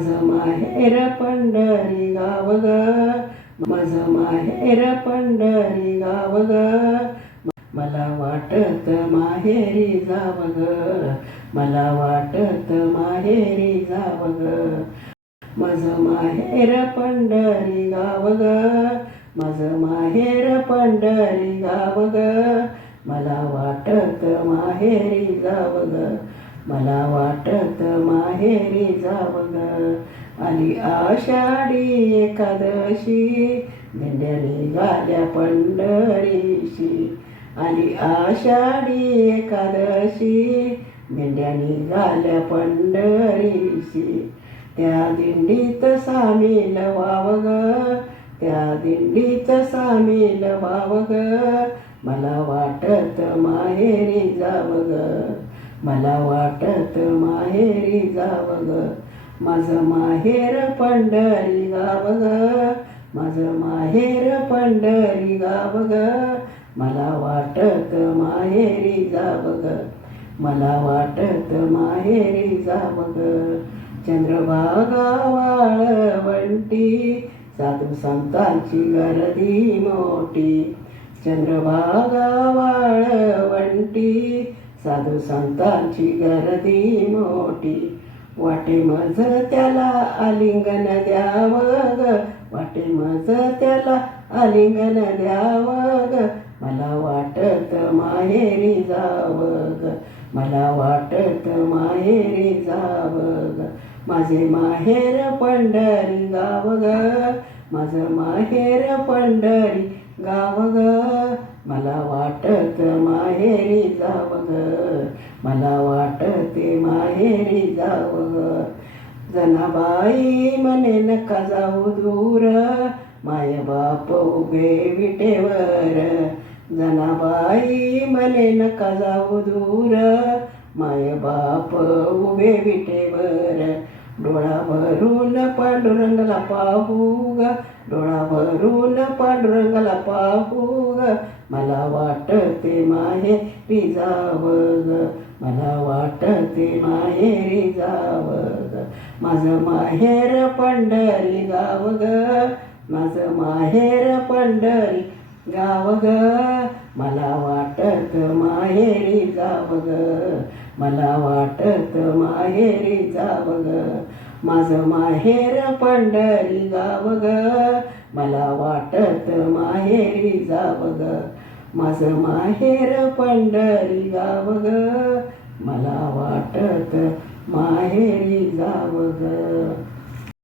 माझं माहेर पंढरी गाव ग, माझं माहेर पंढरी गाव ग, मला वाटत माहेरी जाव ग, मला वाटत माहेरी जाव ग. माझं माहेर पंढरी गाव ग, माझं माहेर पंढरी गाव ग, मला वाटत माहेरी जाव ग, मला वाटत माहेरी जाव ग. आली आषाढी एकादशी, दिंड्या निघाल्या पंढरीशी. आली आषाढी एकादशी, दिंड्या निघाल्या पंढरीशी. त्या दिंडीत सामील व्हाव ग, त्या दिंडीत सामील व्हाव ग, मला वाटत माहेरी जाव ग, मला वाटत माहेरी जाव ग. माझं माहेर पंढरी गाव ग, माझं माहेर पंढरी गाव ग, मला वाटत माहेरी जाव ग, मला वाटत माहेरी जाव ग. चंद्रभागा वाळवंटी, साधू संतांची गर्दी मोठी. चंद्रभागा वाळवंटी, साधू संतांची गर्दी मोठी. वाटे मज त्याला आलिंगन द्याव ग, वाटे मज त्याला आलिंगन द्याव ग, मला वाटत माहेरी जाव ग, मला वाटत माहेरी जाव ग. माझे माहेर पंढरी गाव ग, माझं माहेर पंढरी गाव ग, मला वाटत माहेरी जाव ग, मला वाटते माहेरी जाव ग. जनाबाई म्हणे नका जाऊ दूर, माय बाप उभे विटेवर. जनाबाई म्हणे नका जाऊ दूर, माय बाप उभे विटेवर. डोळा भरून पांडुरंगाला पाहू ग, डोळा भरून पांडुरंगाला पाहू ग, मला वाटते माहेरी जाव ग, मला वाटते माहेरी जाव ग. माझं माहेर पंढरी गाव ग, माझं माहेर पंढरी गाव ग, मला वाटत माहेरी जाव ग, मला वाटत माहेरी जाव ग. माझं माहेर पंढरी गाव ग, मला वाटत माहेरी जाव ग, माझं माहेर पंढरी गाव ग, मला वाटत माहेरी जाव ग.